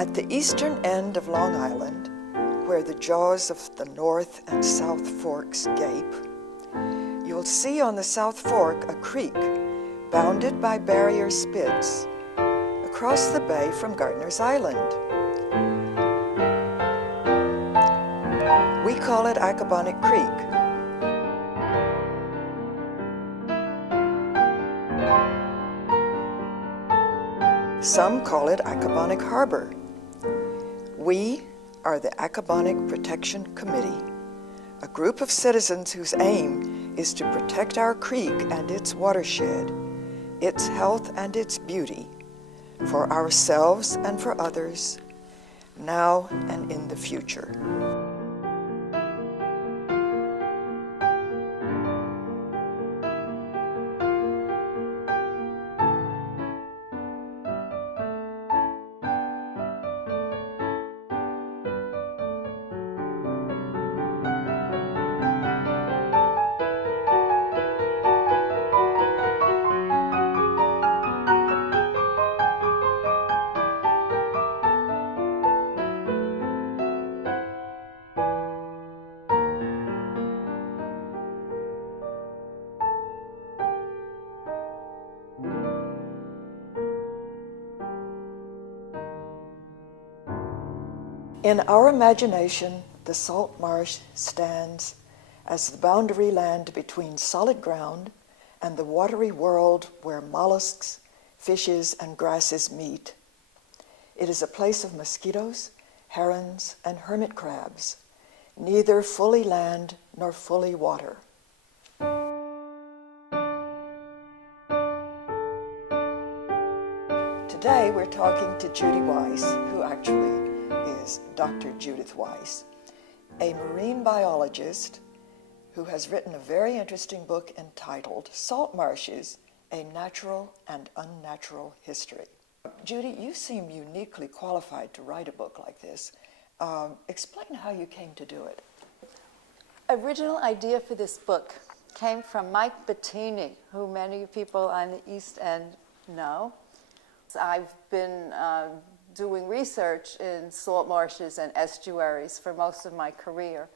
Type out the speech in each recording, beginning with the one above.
At the eastern end of Long Island, where the jaws of the North and South Forks gape, you will see on the South Fork a creek bounded by barrier spits across the bay from Gardiner's Island. We call it Accabonac Creek. Some call it Accabonac Harbor. We are the Accabonac Protection Committee, a group of citizens whose aim is to protect our creek and its watershed, its health and its beauty, for ourselves and for others, now and in the future. In our imagination, the salt marsh stands as the boundary land between solid ground and the watery world where mollusks, fishes, and grasses meet. It is a place of mosquitoes, herons, and hermit crabs, neither fully land nor fully water. Today we're talking to Judy Weiss, who actually is Dr. Judith Weiss, a marine biologist who has written a very interesting book entitled Salt Marshes, A Natural and Unnatural History. Judy, you seem uniquely qualified to write a book like this. Explain how you came to do it. Original idea for this book came from Mike Bettini, who many people on the East End know. I've been doing research in salt marshes and estuaries for most of my career.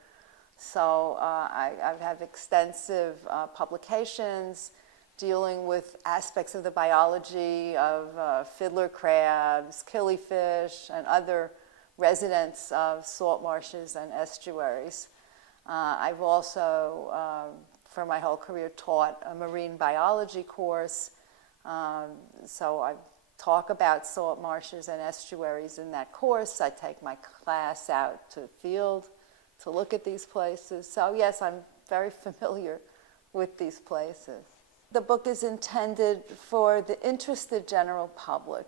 So I have extensive publications dealing with aspects of the biology of fiddler crabs, killifish, and other residents of salt marshes and estuaries. I've also, for my whole career, taught a marine biology course. So I talk about salt marshes and estuaries in that course. I take my class out to the field to look at these places. So yes, I'm very familiar with these places. The book is intended for the interested general public,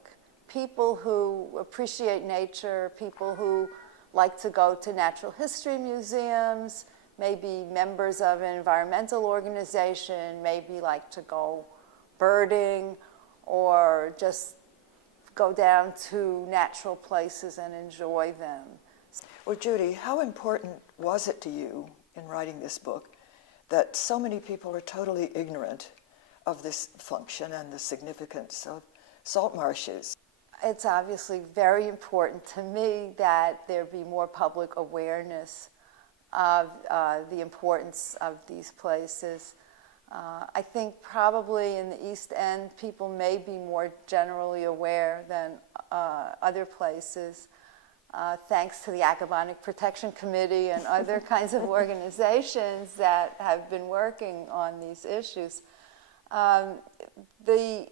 people who appreciate nature, people who like to go to natural history museums, maybe members of an environmental organization, maybe like to go birding, or just go down to natural places and enjoy them. Well, Judy, how important was it to you in writing this book that so many people are totally ignorant of this function and the significance of salt marshes? It's obviously very important to me that there be more public awareness of the importance of these places. I think probably in the East End, people may be more generally aware than other places, thanks to the Accabonac Protection Committee and other kinds of organizations that have been working on these issues. The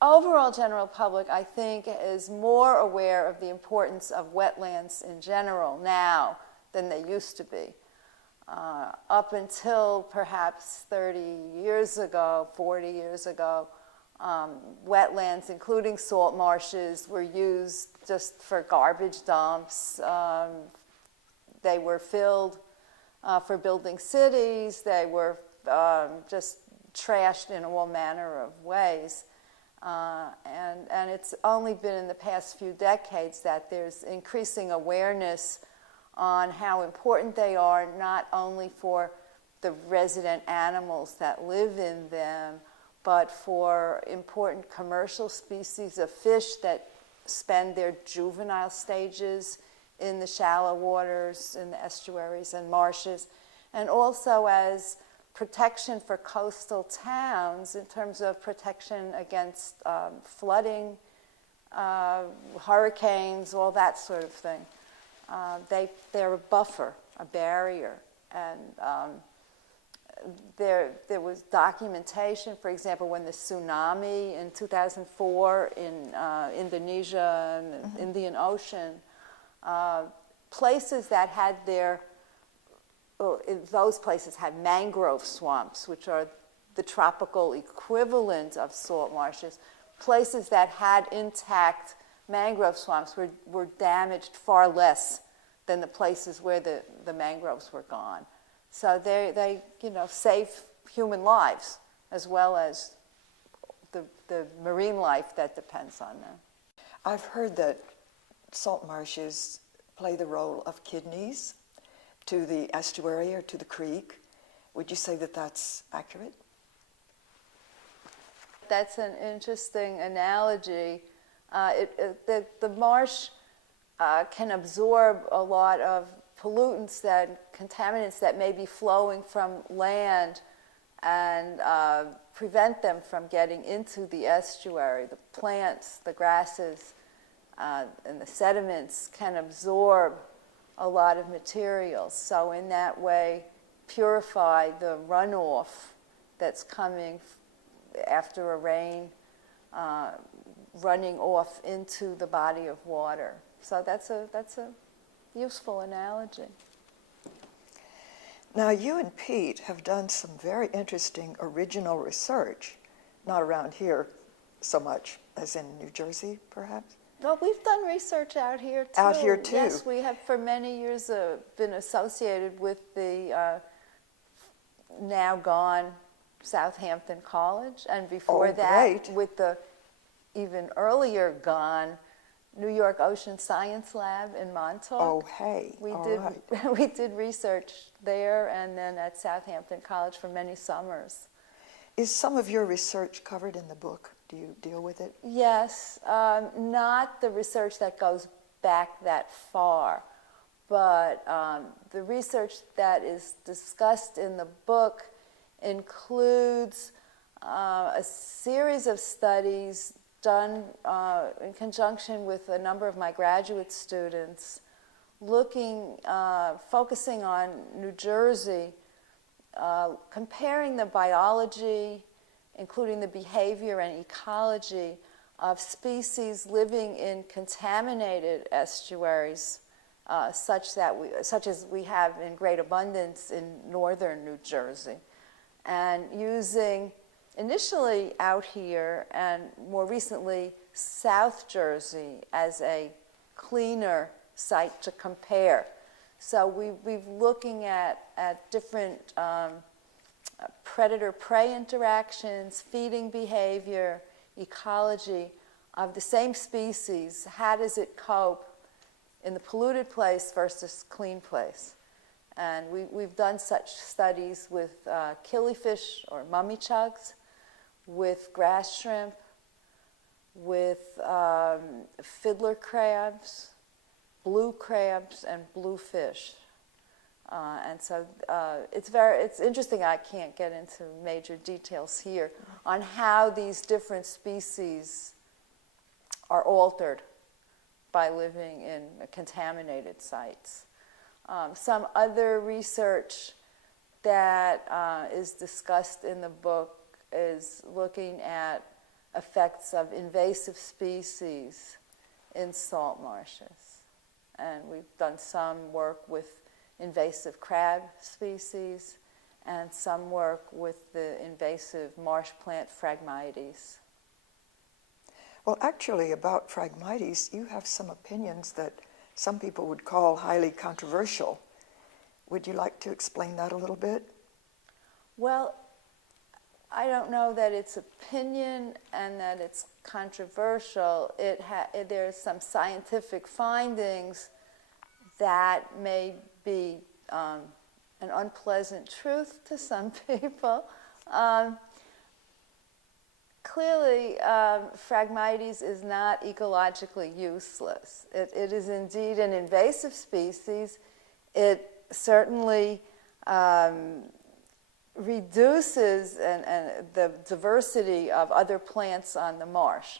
overall general public, I think, is more aware of the importance of wetlands in general now than they used to be. Up until perhaps 30 years ago, 40 years ago, wetlands, including salt marshes, were used just for garbage dumps. They were filled for building cities. They were just trashed in all manner of ways. And it's only been in the past few decades that there's increasing awareness on how important they are, not only for the resident animals that live in them, but for important commercial species of fish that spend their juvenile stages in the shallow waters, in the estuaries and marshes, and also as protection for coastal towns in terms of protection against flooding, hurricanes, all that sort of thing. They're a buffer, a barrier, and there was documentation, for example, when the tsunami in 2004 in Indonesia and the Indian Ocean, places that had those places had mangrove swamps, which are the tropical equivalent of salt marshes. Places that had intact mangrove swamps were damaged far less than the places where the mangroves were gone. So they save human lives as well as the marine life that depends on them. I've heard that salt marshes play the role of kidneys to the estuary or to the creek. Would you say that that's accurate? That's an interesting analogy. The marsh can absorb a lot of pollutants, contaminants that may be flowing from land and prevent them from getting into the estuary. The plants, the grasses, and the sediments can absorb a lot of materials. So in that way, purify the runoff that's coming after a rain, running off into the body of water. So that's a useful analogy. Now, you and Pete have done some very interesting original research, not around here so much as in New Jersey, perhaps? Well, we've done research out here too. Out here too? Yes, we have for many years been associated with the now gone Southampton College, and before that great. with the even earlier gone New York Ocean Science Lab in Montauk. Oh, hey, right. We did research there and then at Southampton College for many summers. Is some of your research covered in the book? Do you deal with it? Yes, not the research that goes back that far, but the research that is discussed in the book includes a series of studies done in conjunction with a number of my graduate students, focusing on New Jersey, comparing the biology, including the behavior and ecology of species living in contaminated estuaries, such as we have in great abundance in northern New Jersey, and using initially out here and more recently South Jersey as a cleaner site to compare. So we've looking at different predator-prey interactions, feeding behavior, ecology of the same species. How does it cope in the polluted place versus clean place? And we've done such studies with killifish or mummichugs, with grass shrimp, with fiddler crabs, blue crabs, and bluefish. And so it's interesting. I can't get into major details here on how these different species are altered by living in contaminated sites. Some other research that is discussed in the book is looking at effects of invasive species in salt marshes. And we've done some work with invasive crab species and some work with the invasive marsh plant Phragmites. Well, actually, about Phragmites, you have some opinions that some people would call highly controversial. Would you like to explain that a little bit? Well, I don't know that it's opinion and that it's controversial. There's some scientific findings that may be an unpleasant truth to some people. clearly, Phragmites is not ecologically useless. It is indeed an invasive species. It certainly reduces the diversity of other plants on the marsh.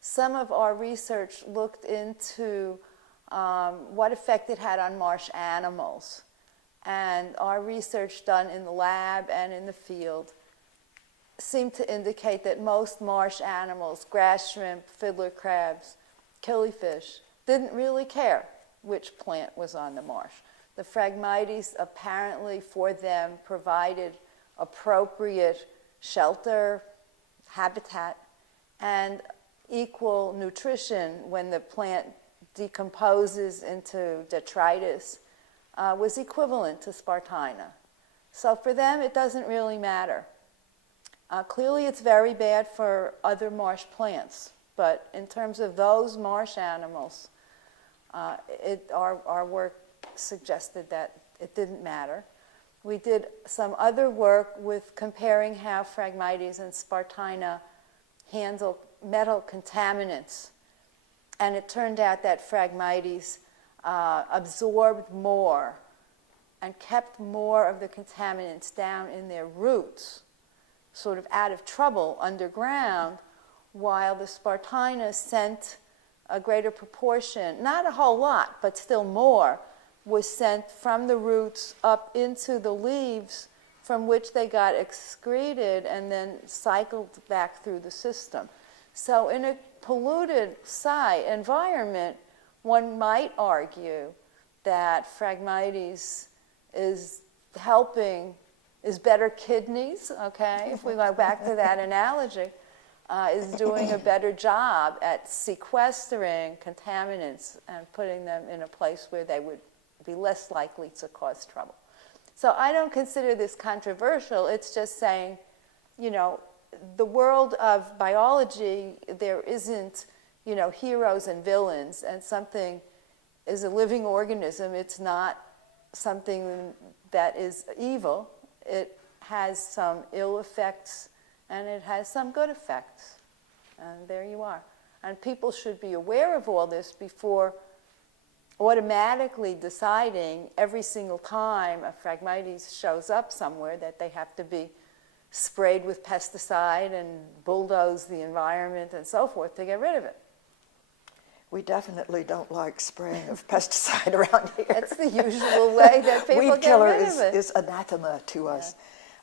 Some of our research looked into what effect it had on marsh animals. And our research done in the lab and in the field seemed to indicate that most marsh animals, grass shrimp, fiddler crabs, killifish, didn't really care which plant was on the marsh. The Phragmites apparently for them provided appropriate shelter, habitat, and equal nutrition when the plant decomposes into detritus was equivalent to Spartina. So for them, it doesn't really matter. Clearly, it's very bad for other marsh plants, but in terms of those marsh animals, our work suggested that it didn't matter. We did some other work with comparing how Phragmites and Spartina handle metal contaminants. And it turned out that Phragmites absorbed more and kept more of the contaminants down in their roots, sort of out of trouble underground, while the Spartina sent a greater proportion, not a whole lot, but still more, was sent from the roots up into the leaves, from which they got excreted and then cycled back through the system. So in a polluted site environment, one might argue that Phragmites is better kidneys, okay, if we go back to that analogy, is doing a better job at sequestering contaminants and putting them in a place where they would be less likely to cause trouble. So I don't consider this controversial. It's just saying, you know, the world of biology, there isn't, you know, heroes and villains, and something is a living organism. It's not something that is evil. It has some ill effects, and it has some good effects. And there you are. And people should be aware of all this before automatically deciding every single time a Phragmites shows up somewhere that they have to be sprayed with pesticide and bulldoze the environment and so forth to get rid of it. We definitely don't like spraying of pesticide around here. That's the usual way that people Weed get killer rid of it. is anathema to us.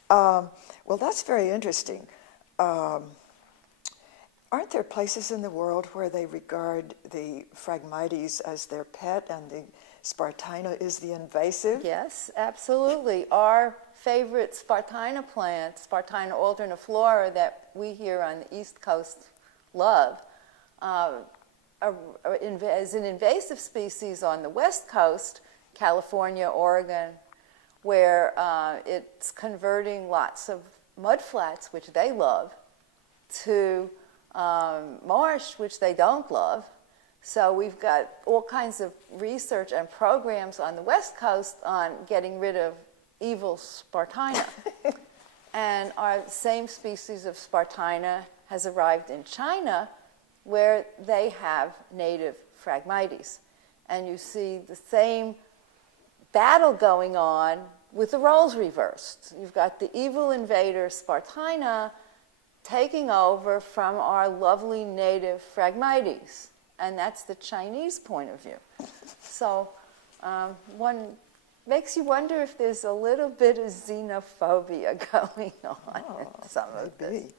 Well, that's very interesting. Aren't there places in the world where they regard the Phragmites as their pet and the Spartina is the invasive? Yes, absolutely. Our favorite Spartina plant, Spartina alterniflora, that we here on the East Coast love, is an invasive species on the West Coast, California, Oregon, where it's converting lots of mudflats, which they love, to marsh, which they don't love. So we've got all kinds of research and programs on the West Coast on getting rid of evil Spartina. And our same species of Spartina has arrived in China, where they have native Phragmites. And you see the same battle going on with the roles reversed. You've got the evil invader Spartina taking over from our lovely native Phragmites. And that's the Chinese point of view. So one makes you wonder if there's a little bit of xenophobia going on in some of this.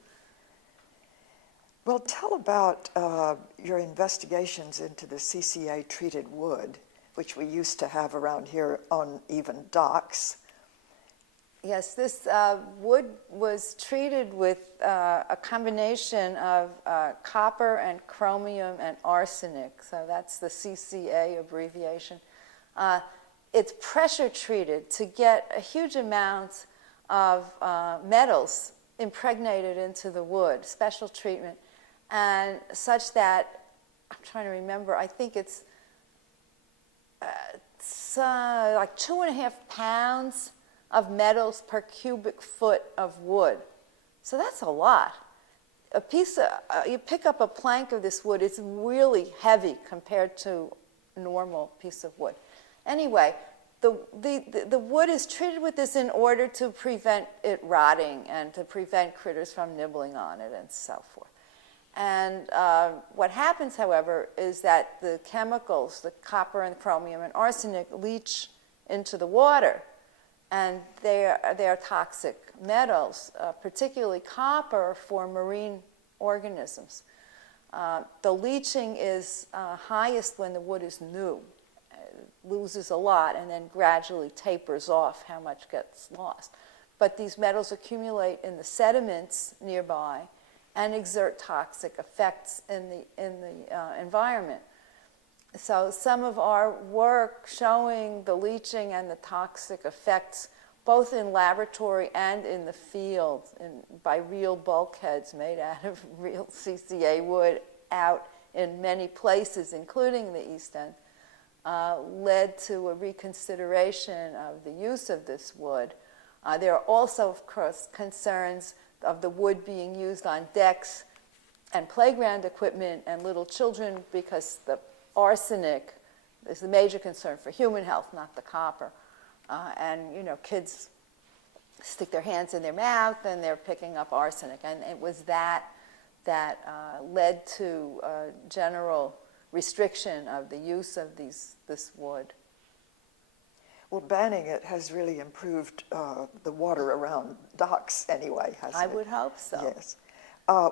Well, tell about your investigations into the CCA treated wood, which we used to have around here on even docks. Yes, this wood was treated with a combination of copper and chromium and arsenic. So that's the CCA abbreviation. It's pressure treated to get a huge amount of metals impregnated into the wood, special treatment, and such that, I'm trying to remember, I think it's like 2.5 pounds of metals per cubic foot of wood. So that's a lot. you pick up a plank of this wood, it's really heavy compared to a normal piece of wood. Anyway, the wood is treated with this in order to prevent it rotting and to prevent critters from nibbling on it and so forth. And what happens, however, is that the chemicals, the copper and chromium and arsenic, leach into the water, and they're toxic metals, particularly copper for marine organisms. The leaching is highest when the wood is new. It loses a lot and then gradually tapers off how much gets lost. But these metals accumulate in the sediments nearby and exert toxic effects in the environment. So some of our work showing the leaching and the toxic effects, both in laboratory and in the field, by real bulkheads made out of real CCA wood out in many places, including the East End, led to a reconsideration of the use of this wood. There are also, of course, concerns of the wood being used on decks and playground equipment and little children, because the arsenic is the major concern for human health, not the copper. And kids stick their hands in their mouth and they're picking up arsenic. And it was that led to general restriction of the use of this wood. Well, banning it has really improved the water around docks anyway, hasn't it? I would hope so. Yes.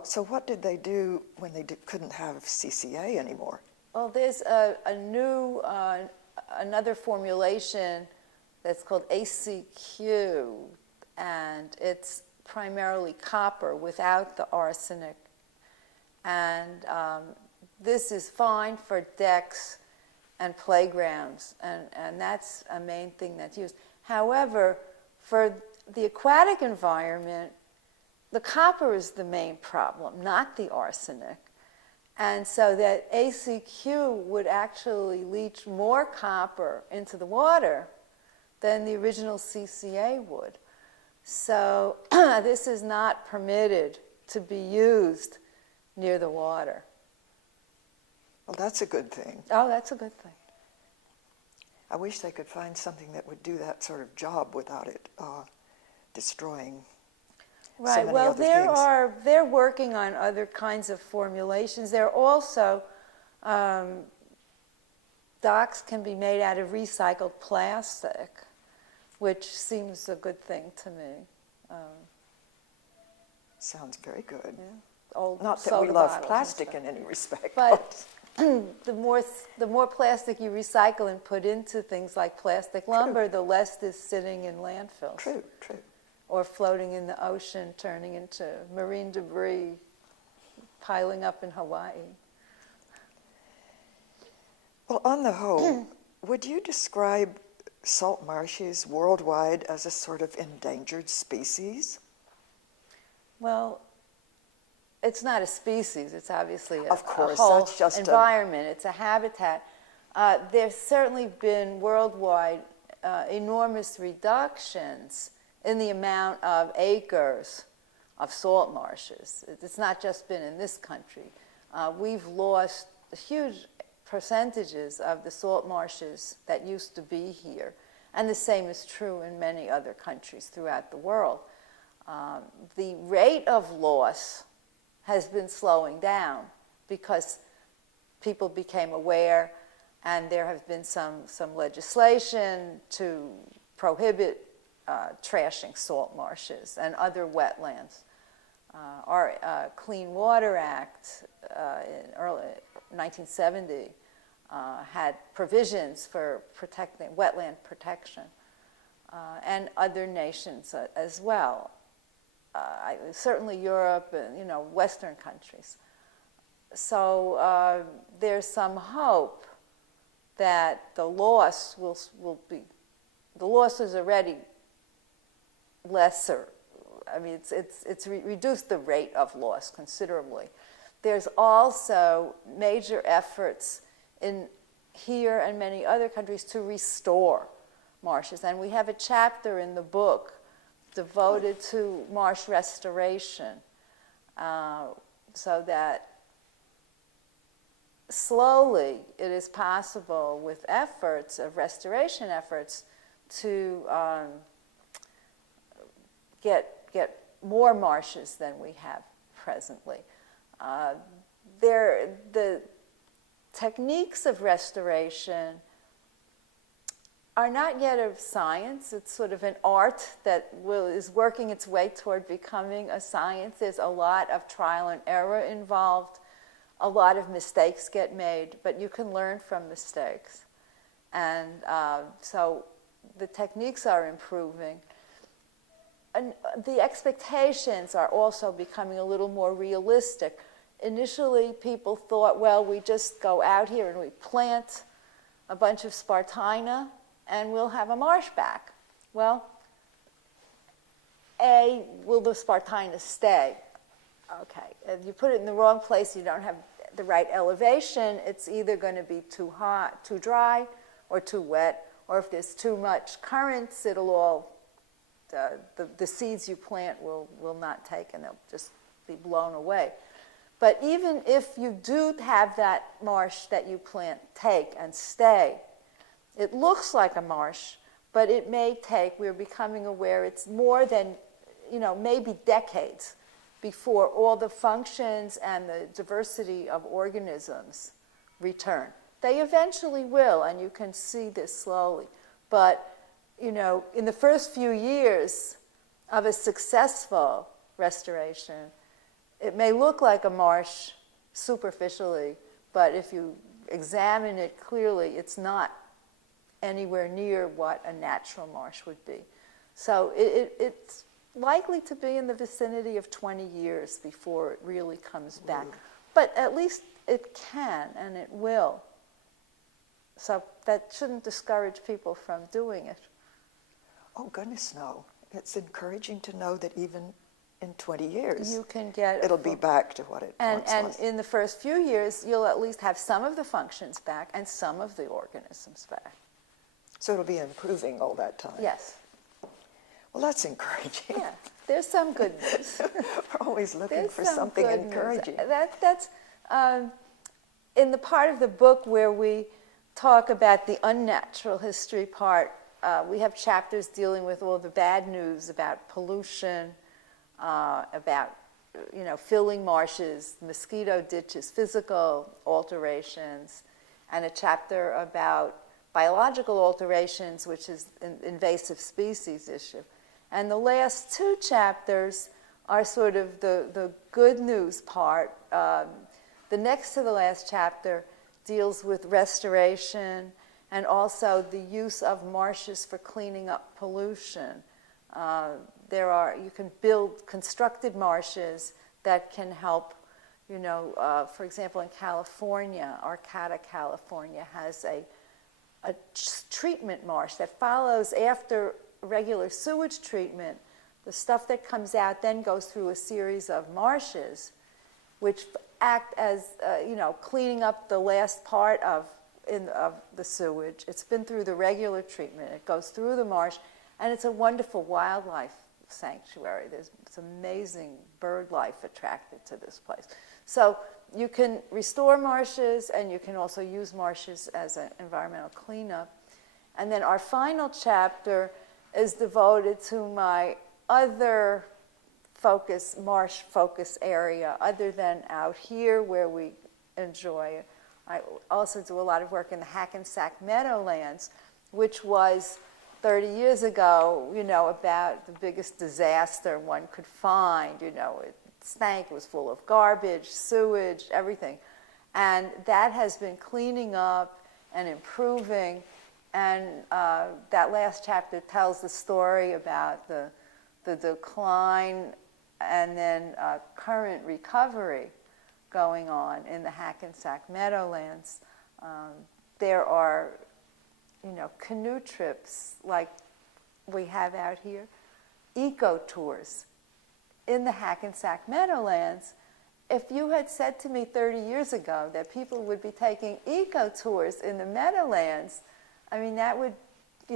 So what did they do when they couldn't have CCA anymore? Well, there's another formulation that's called ACQ, and it's primarily copper without the arsenic. And this is fine for decks and playgrounds, and that's a main thing that's used. However, for the aquatic environment, the copper is the main problem, not the arsenic. And so that ACQ would actually leach more copper into the water than the original CCA would. So this is not permitted to be used near the water. Well, that's a good thing. Oh, that's a good thing. I wish they could find something that would do that sort of job without it destroying so Right. many Well, other things. they're working on other kinds of formulations. They're also docks can be made out of recycled plastic, which seems a good thing to me. Sounds very good. Yeah. Old Not that soda we love bottles and plastic stuff. in any respect. But the more plastic you recycle and put into things like plastic lumber, the less is sitting in landfills. True. Or floating in the ocean, turning into marine debris, piling up in Hawaii. Well, on the whole, would you describe salt marshes worldwide as a sort of endangered species? Well, it's not a species. It's obviously Of course, a whole that's just environment. It's a habitat. There's certainly been worldwide enormous reductions in the amount of acres of salt marshes. It's not just been in this country. We've lost huge percentages of the salt marshes that used to be here. And the same is true in many other countries throughout the world. The rate of loss has been slowing down because people became aware, and there have been some legislation to prohibit trashing salt marshes and other wetlands. Our Clean Water Act in early 1970 had provisions for protecting wetland protection, and other nations as well. Certainly Europe and Western countries. So there's some hope that the loss will be. The loss is already lesser. I mean, it's reduced the rate of loss considerably. There's also major efforts in here and many other countries to restore marshes, and we have a chapter in the book devoted to marsh restoration. so that slowly it is possible with efforts of restoration efforts to get more marshes than we have presently. The techniques of restoration are not yet of science. It's sort of an art that is working its way toward becoming a science. There's a lot of trial and error involved. A lot of mistakes get made, but you can learn from mistakes. And so the techniques are improving. And the expectations are also becoming a little more realistic. Initially, people thought, well, we just go out here and we plant a bunch of Spartina and we'll have a marsh back. Well, A, will the Spartina stay? Okay, if you put it in the wrong place, you don't have the right elevation, it's either going to be too hot, too dry, or too wet, or if there's too much currents, it'll all, the seeds you plant will not take and they'll just be blown away. But even if you do have that marsh that you plant take and stay, it looks like a marsh, but it may take, we're becoming aware, it's more than, maybe decades before all the functions and the diversity of organisms return. They eventually will, and you can see this slowly. But, in the first few years of a successful restoration, it may look like a marsh superficially, but if you examine it clearly, it's not anywhere near what a natural marsh would be. So it's likely to be in the vicinity of 20 years before it really comes back. But at least it can, and it will. So that shouldn't discourage people from doing it. Oh, goodness, no. It's encouraging to know that even in 20 years, you can get it'll be back to what it once was. And in the first few years, you'll at least have some of the functions back and some of the organisms back. So it'll be improving all that time. Yes. Well, that's encouraging. Yeah, there's some good news. We're always looking There's for some something good encouraging. news. That's in the part of the book where we talk about the unnatural history part. We have chapters dealing with all the bad news about pollution, about filling marshes, mosquito ditches, physical alterations, and a chapter about biological alterations, which is an invasive species issue. And the last two chapters are sort of the good news part. The next to the last chapter deals with restoration and also the use of marshes for cleaning up pollution. You can build constructed marshes that can help, for example, in California, Arcata, California, has a treatment marsh that follows after regular sewage treatment. The stuff that comes out then goes through a series of marshes, which act as, cleaning up the last part of the sewage. It's been through the regular treatment. It goes through the marsh, and it's a wonderful wildlife sanctuary. There's amazing bird life attracted to this place. So you can restore marshes, and you can also use marshes as an environmental cleanup. And then our final chapter is devoted to my other marsh focus area, other than out here where we enjoy it. I also do a lot of work in the Hackensack Meadowlands, which was 30 years ago, about the biggest disaster one could find. It stank, it was full of garbage, sewage, everything. And that has been cleaning up and improving. And that last chapter tells the story about the decline and then current recovery going on in the Hackensack Meadowlands. There are, canoe trips like we have out here, eco tours in the Hackensack Meadowlands. If you had said to me 30 years ago that people would be taking eco tours in the Meadowlands, that would,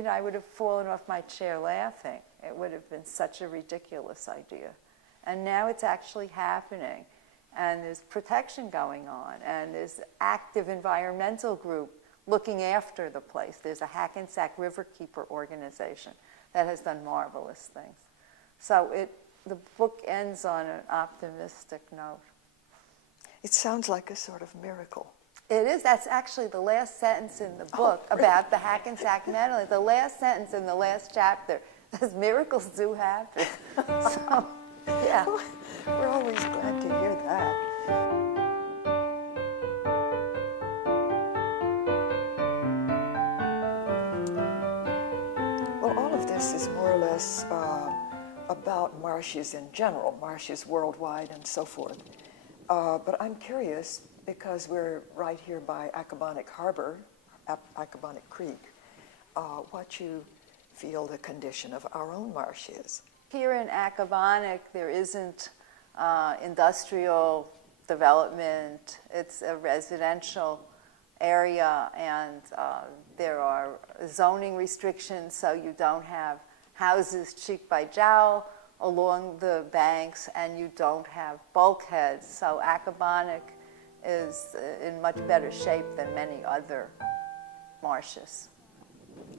I would have fallen off my chair laughing. It would have been such a ridiculous idea. And now it's actually happening. and there's protection going on, and there's active environmental group looking after the place. There's a Hackensack Riverkeeper organization that has done marvelous things. So the book ends on an optimistic note. It sounds like a sort of miracle. It is. That's actually the last sentence in the book about the Hackensack metal. The last sentence in the last chapter says miracles do happen. So, yeah. We're always glad to hear that. Well, all of this is more or less about marshes in general, marshes worldwide and so forth. But I'm curious, because we're right here by Accabonac Harbor, Accabonac Creek, what you feel the condition of our own marsh is. Here in Accabonac, there isn't industrial development. It's a residential area, and there are zoning restrictions, so you don't have houses cheek by jowl along the banks, and you don't have bulkheads. So Accabonac is in much better shape than many other marshes.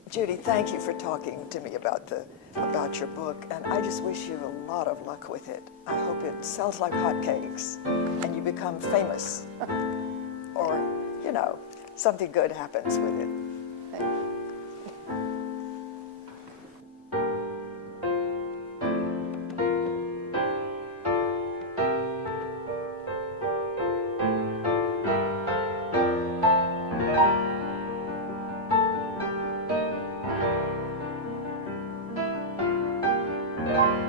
Judy, thank you for talking to me about your book, and I just wish you a lot of luck with it. I hope it sells like hotcakes and you become famous, or, you know, something good happens with it. Thank you. Bye.